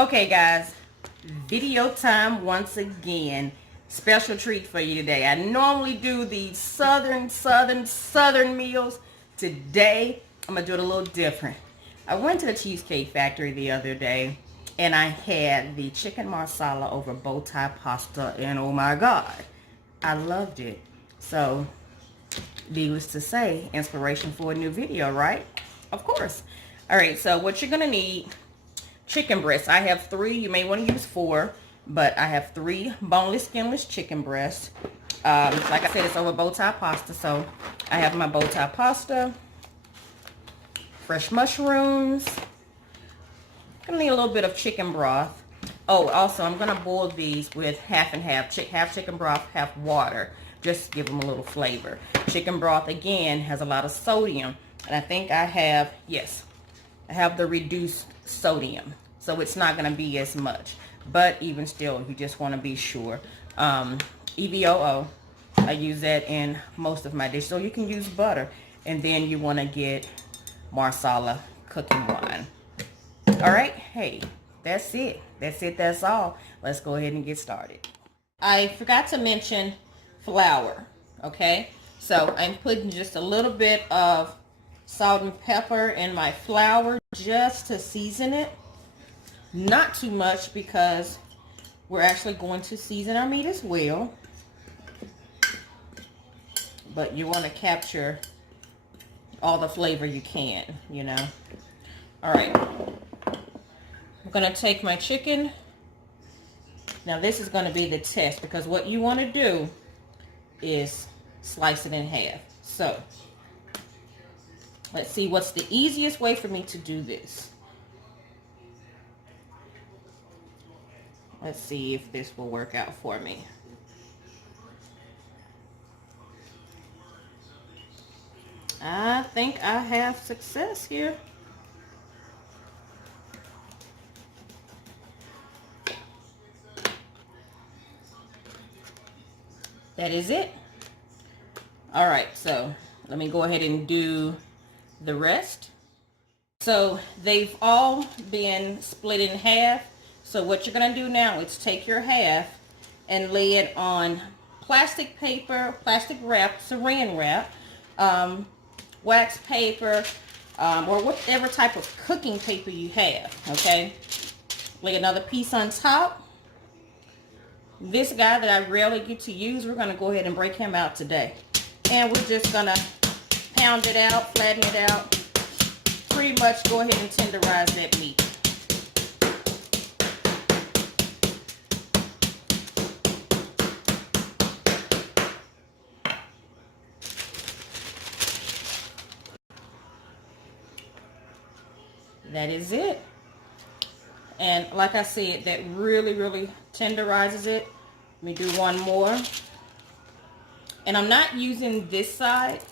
Okay, guys, video time once again. Special treat for you today. I normally do the southern meals. Today, I'm going to do it a little different. I went to the Cheesecake Factory the other day, and I had the chicken marsala over bow tie pasta, and oh my God, I loved it. So, needless to say, inspiration for a new video, right? Of course. All right, so what you're going to need: chicken breasts. I have 3. You may want to use 4, but I have 3 boneless, skinless chicken breasts. Like I said, it's over bow tie pasta, so I have my bow tie pasta, fresh mushrooms. Gonna need a little bit of chicken broth. Oh, also, I'm gonna boil these with half and half, half chicken broth, half water, just to give them a little flavor. Chicken broth, again, has a lot of sodium, and I think I have, yes, I have the reduced sodium, so it's not going to be as much. But even still, you just want to be sure. EVOO, I use that in most of my dishes. So you can use butter, and then you want to get Marsala cooking wine. All right, hey, that's it. That's all. Let's go ahead and get started. I forgot to mention flour, okay? So I'm putting just a little bit of salt and pepper in my flour just to season it. Not too much, because we're actually going to season our meat as well. But you want to capture all the flavor you can, you know. All right. I'm going to take my chicken. Now this is going to be the test, because what you want to do is slice it in half. So let's see what's the easiest way for me to do this. Let's see if this will work out for me. I think I have success here. That is it. All right, so let me go ahead and do the rest. So they've all been split in half. So what you're going to do now is take your half and lay it on plastic paper, plastic wrap, saran wrap, wax paper, or whatever type of cooking paper you have, okay? Lay another piece on top. This guy that I rarely get to use, we're going to go ahead and break him out today. And we're just going to pound it out, flatten it out, pretty much go ahead and tenderize that meat. That is it. And like I said, that really tenderizes it. Let me do one more. And I'm not using this side.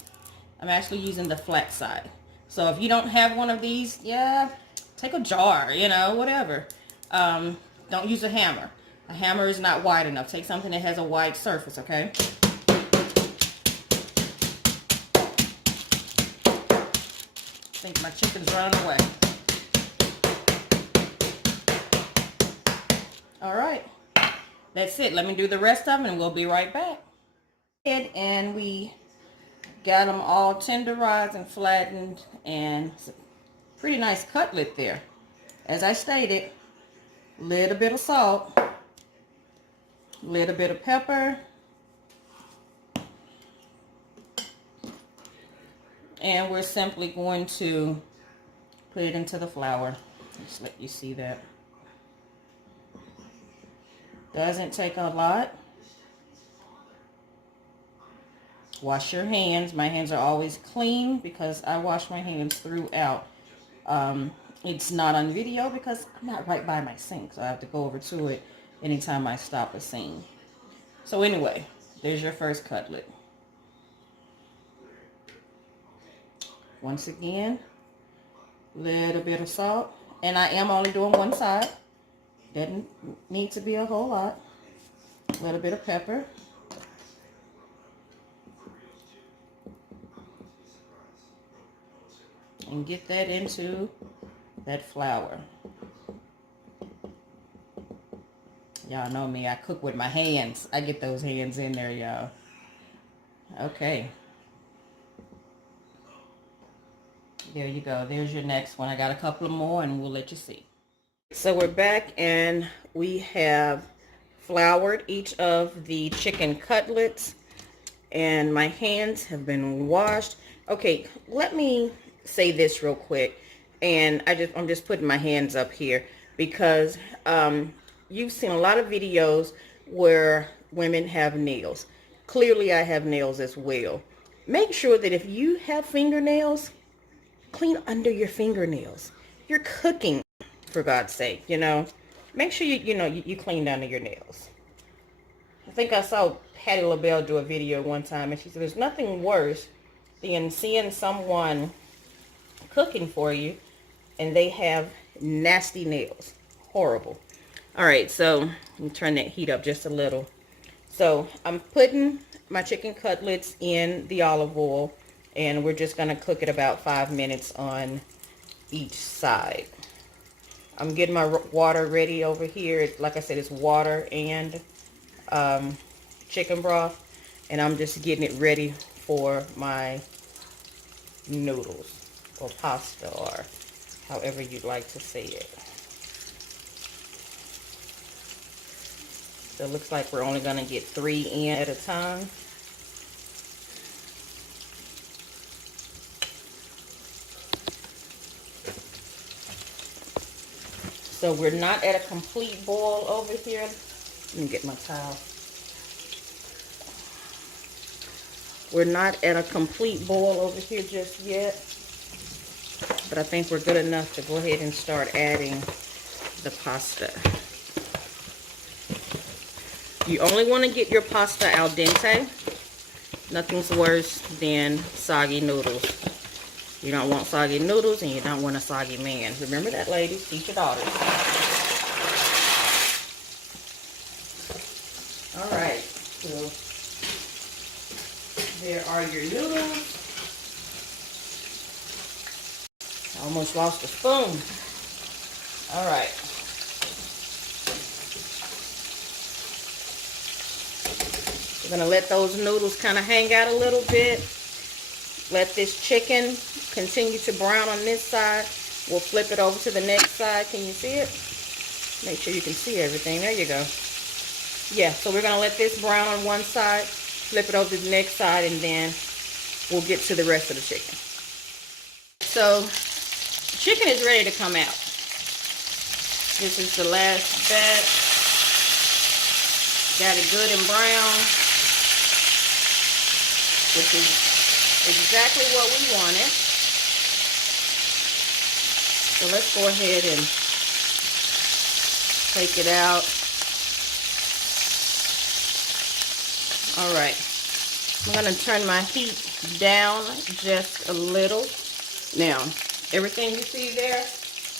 I'm actually using the flat side. So if you don't have one of these, yeah, take a jar, you know, whatever. Don't use a hammer. A hammer is not wide enough. Take something that has a wide surface, okay? I think my chicken's running away. All right, that's it. Let me do the rest of them and we'll be right back. And we got them all tenderized and flattened, and it's a pretty nice cutlet there. As I stated, little bit of salt, little bit of pepper, and we're simply going to put it into the flour. Just let you see that. Doesn't take a lot. Wash your hands. My hands are always clean because I wash my hands throughout. It's not on video because I'm not right by my sink, so I have to go over to it anytime I stop a scene. So anyway, there's your first cutlet. Once again, little bit of salt, and I am only doing one side. Doesn't need to be a whole lot. A little bit of pepper. And get that into that flour. Y'all know me, I cook with my hands. I get those hands in there, y'all. Okay. There you go. There's your next one. I got a couple of more and we'll let you see. So we're back and we have floured each of the chicken cutlets and my hands have been washed. Okay, let me say this real quick, and I'm just putting my hands up here because you've seen a lot of videos where women have nails. Clearly I have nails as well. Make sure that if you have fingernails, clean under your fingernails. You're cooking, for God's sake, you know. Make sure you clean under your nails. I think I saw Patti LaBelle do a video one time, and she said there's nothing worse than seeing someone cooking for you and they have nasty nails. Horrible. All right, so let me turn that heat up just a little. So I'm putting my chicken cutlets in the olive oil, and we're just going to cook it about 5 minutes on each side. I'm getting my water ready over here. Like I said, it's water and chicken broth, and I'm just getting it ready for my noodles or pasta, or however you'd like to say it. So it looks like we're only going to get 3 in at a time. So we're not at a complete boil over here. Let me get my towel. We're not at a complete boil over here just yet, but I think we're good enough to go ahead and start adding the pasta. You only want to get your pasta al dente. Nothing's worse than soggy noodles. You don't want soggy noodles, and you don't want a soggy man. Remember that, ladies. Teach your daughters. All right. So there are your noodles. I almost lost a spoon. All right. We're going to let those noodles kind of hang out a little bit. Let this chicken continue to brown on this side. We'll flip it over to the next side. Can you see it? Make sure you can see everything. There you go. Yeah, so we're going to let this brown on one side, flip it over to the next side, and then we'll get to the rest of the chicken. So, the chicken is ready to come out. This is the last batch. Got it good and brown, which is exactly what we wanted. So let's go ahead and take it out. All right, I'm going to turn my heat down just a little. Now, everything you see there,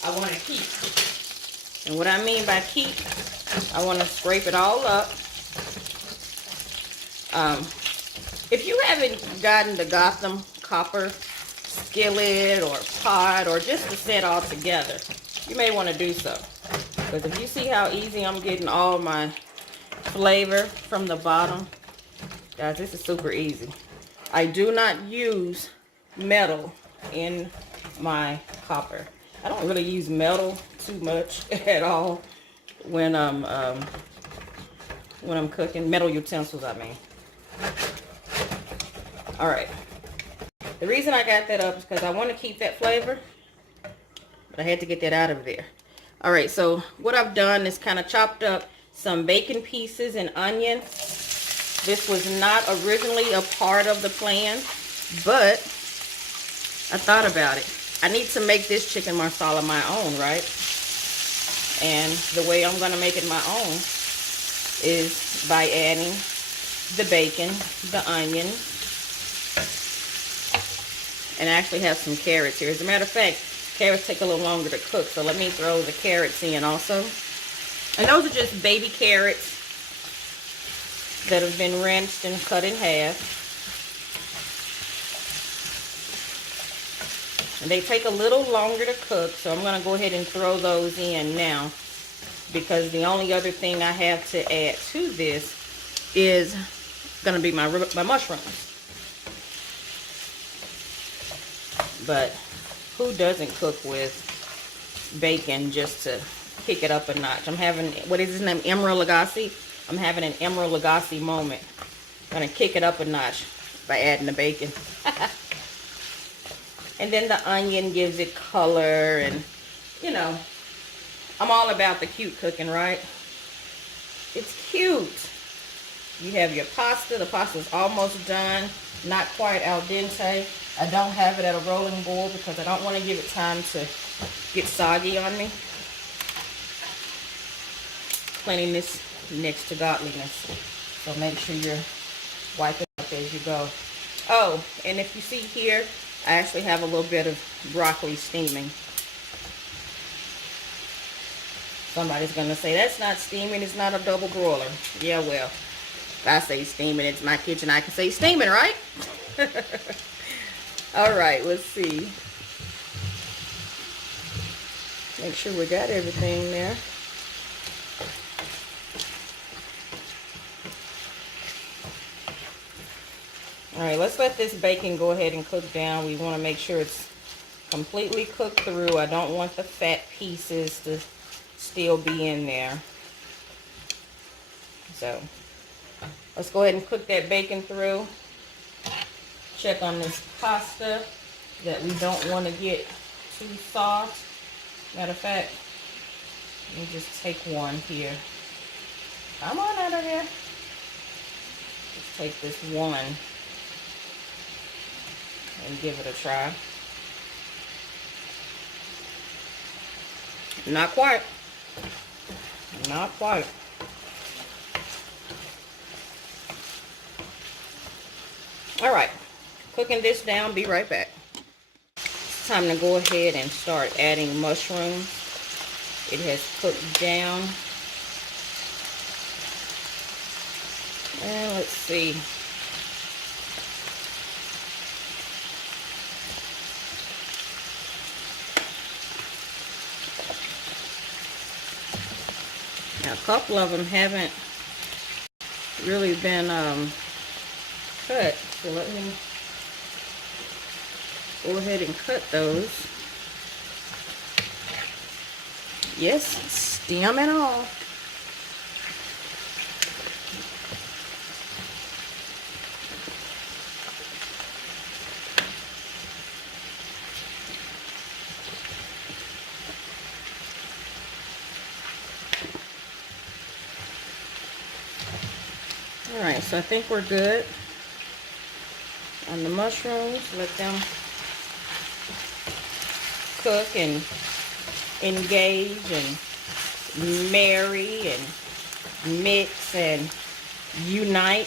I want to keep. And what I mean by keep, I want to scrape it all up. If you haven't gotten the Gotham copper skillet or pot or just the set all together, you may want to do so. Because if you see how easy I'm getting all my flavor from the bottom, guys, this is super easy. I do not use metal in my copper. I don't really use metal too much at all when I'm cooking. Metal utensils, I mean. All right. The reason I got that up is because I want to keep that flavor, but I had to get that out of there. All right, so what I've done is kind of chopped up some bacon pieces and onion. This was not originally a part of the plan, but I thought about it. I need to make this chicken marsala my own, right? And the way I'm going to make it my own is by adding the bacon, the onion, and I actually have some carrots here. As a matter of fact, carrots take a little longer to cook, so let me throw the carrots in also. And those are just baby carrots that have been rinsed and cut in half. And they take a little longer to cook, so I'm going to go ahead and throw those in now. because the only other thing I have to add to this is going to be my mushrooms. But who doesn't cook with bacon just to kick it up a notch? I'm having, what is his name, Emeril Lagasse? I'm having an Emeril Lagasse moment. I'm going to kick it up a notch by adding the bacon. And then the onion gives it color, and, you know, I'm all about the cute cooking, right? It's cute. You have your pasta. The pasta's almost done. Not quite al dente. I don't have it at a rolling boil because I don't want to give it time to get soggy on me. Cleanliness next to godliness. So make sure you're wiping up as you go. Oh, and if you see here, I actually have a little bit of broccoli steaming. Somebody's going to say, that's not steaming, it's not a double broiler. Yeah, well, if I say steaming, it's my kitchen, I can say steaming, right? All right, let's see. Make sure we got everything there. All right, let's let this bacon go ahead and cook down. We want to make sure it's completely cooked through. I don't want the fat pieces to still be in there. So let's go ahead and cook that bacon through. Check on this pasta that we don't want to get too soft. Matter of fact, let me just take one here. Come on out of here. Let's take this one and give it a try. Not quite. Not quite. All right, cooking this down, be right back. It's time to go ahead and start adding mushrooms. It has cooked down. And let's see. Now, a couple of them haven't really been cut, so let me go ahead and cut those. Yes, stem and all. All right, so I think we're good on the mushrooms. Let them cook and engage and marry and mix and unite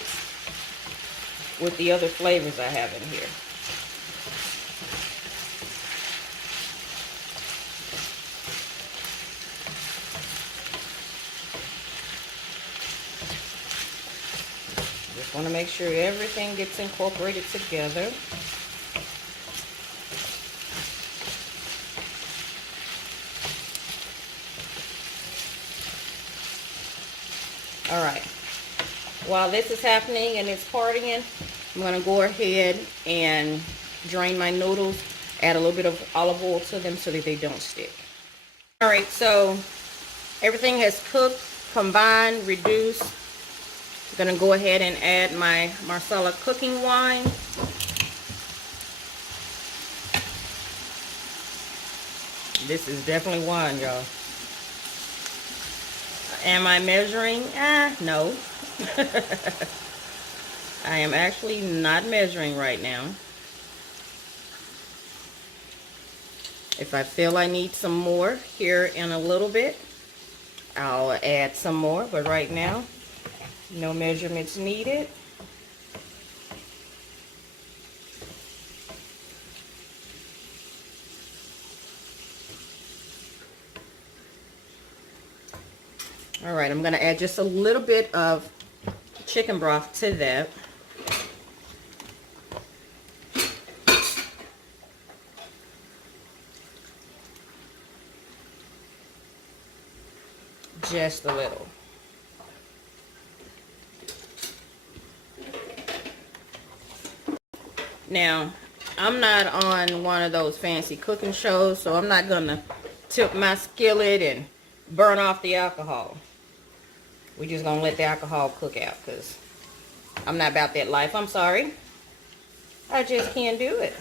with the other flavors I have in here. Just want to make sure everything gets incorporated together. All right, while this is happening and it's partying, I'm going to go ahead and drain my noodles, add a little bit of olive oil to them so that they don't stick. All right, so everything has cooked, combined, reduced. I'm going to go ahead and add my Marsala cooking wine. This is definitely wine, y'all. Am I measuring? No. I am actually not measuring right now. If I feel I need some more here in a little bit, I'll add some more, but right now, no measurements needed. All right, I'm going to add just a little bit of chicken broth to that. Just a little. Now, I'm not on one of those fancy cooking shows, so I'm not gonna tip my skillet and burn off the alcohol. We're just gonna let the alcohol cook out, because I'm not about that life. I'm sorry. I just can't do it.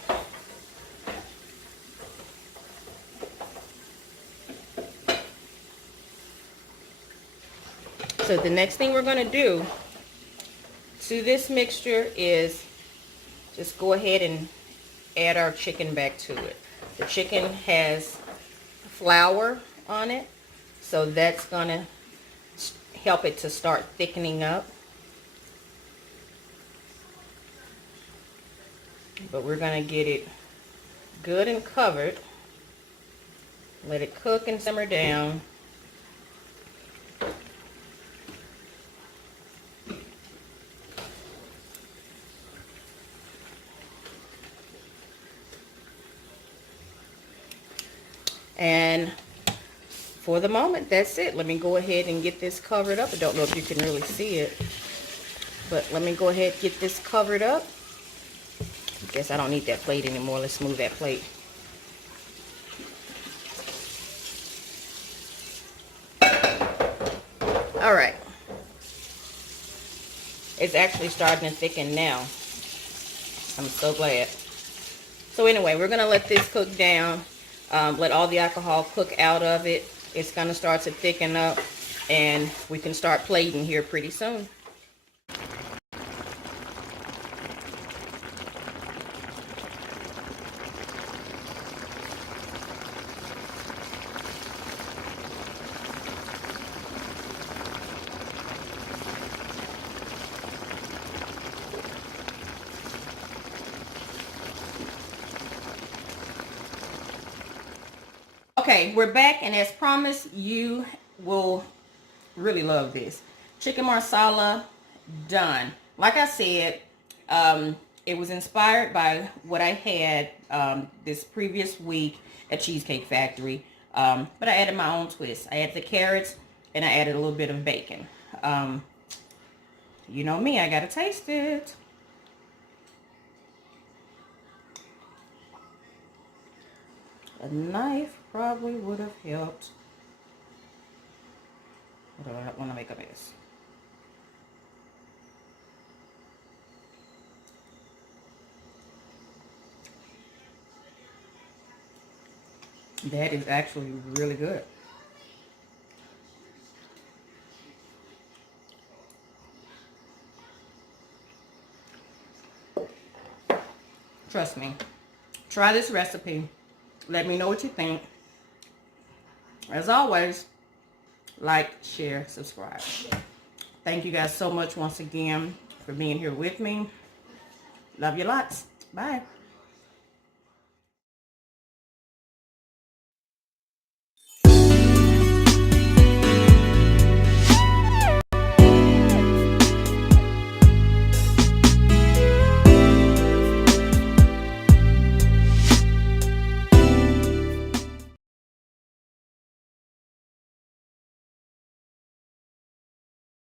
So the next thing we're going to do to this mixture is just go ahead and add our chicken back to it. The chicken has flour on it, so that's going to help it to start thickening up. But we're going to get it good and covered. Let it cook and simmer down. And for the moment, that's it. Let me go ahead and get this covered up. I don't know if you can really see it, but let me go ahead and get this covered up. I guess I don't need that plate anymore. Let's move that plate. All right. It's actually starting to thicken now. I'm so glad. So anyway, we're going to let this cook down. Let all the alcohol cook out of it. It's going to start to thicken up, and we can start plating here pretty soon. Okay, we're back, and as promised, you will really love this. Chicken marsala done. Like I said, it was inspired by what I had this previous week at Cheesecake Factory, but I added my own twist. I added the carrots, and I added a little bit of bacon. You know me, I gotta taste it. A knife probably would have helped. I don't want to make a mess. That is actually really good. Trust me. Try this recipe. Let me know what you think. As always, like, share, subscribe. Thank you guys so much once again for being here with me. Love you lots. Bye.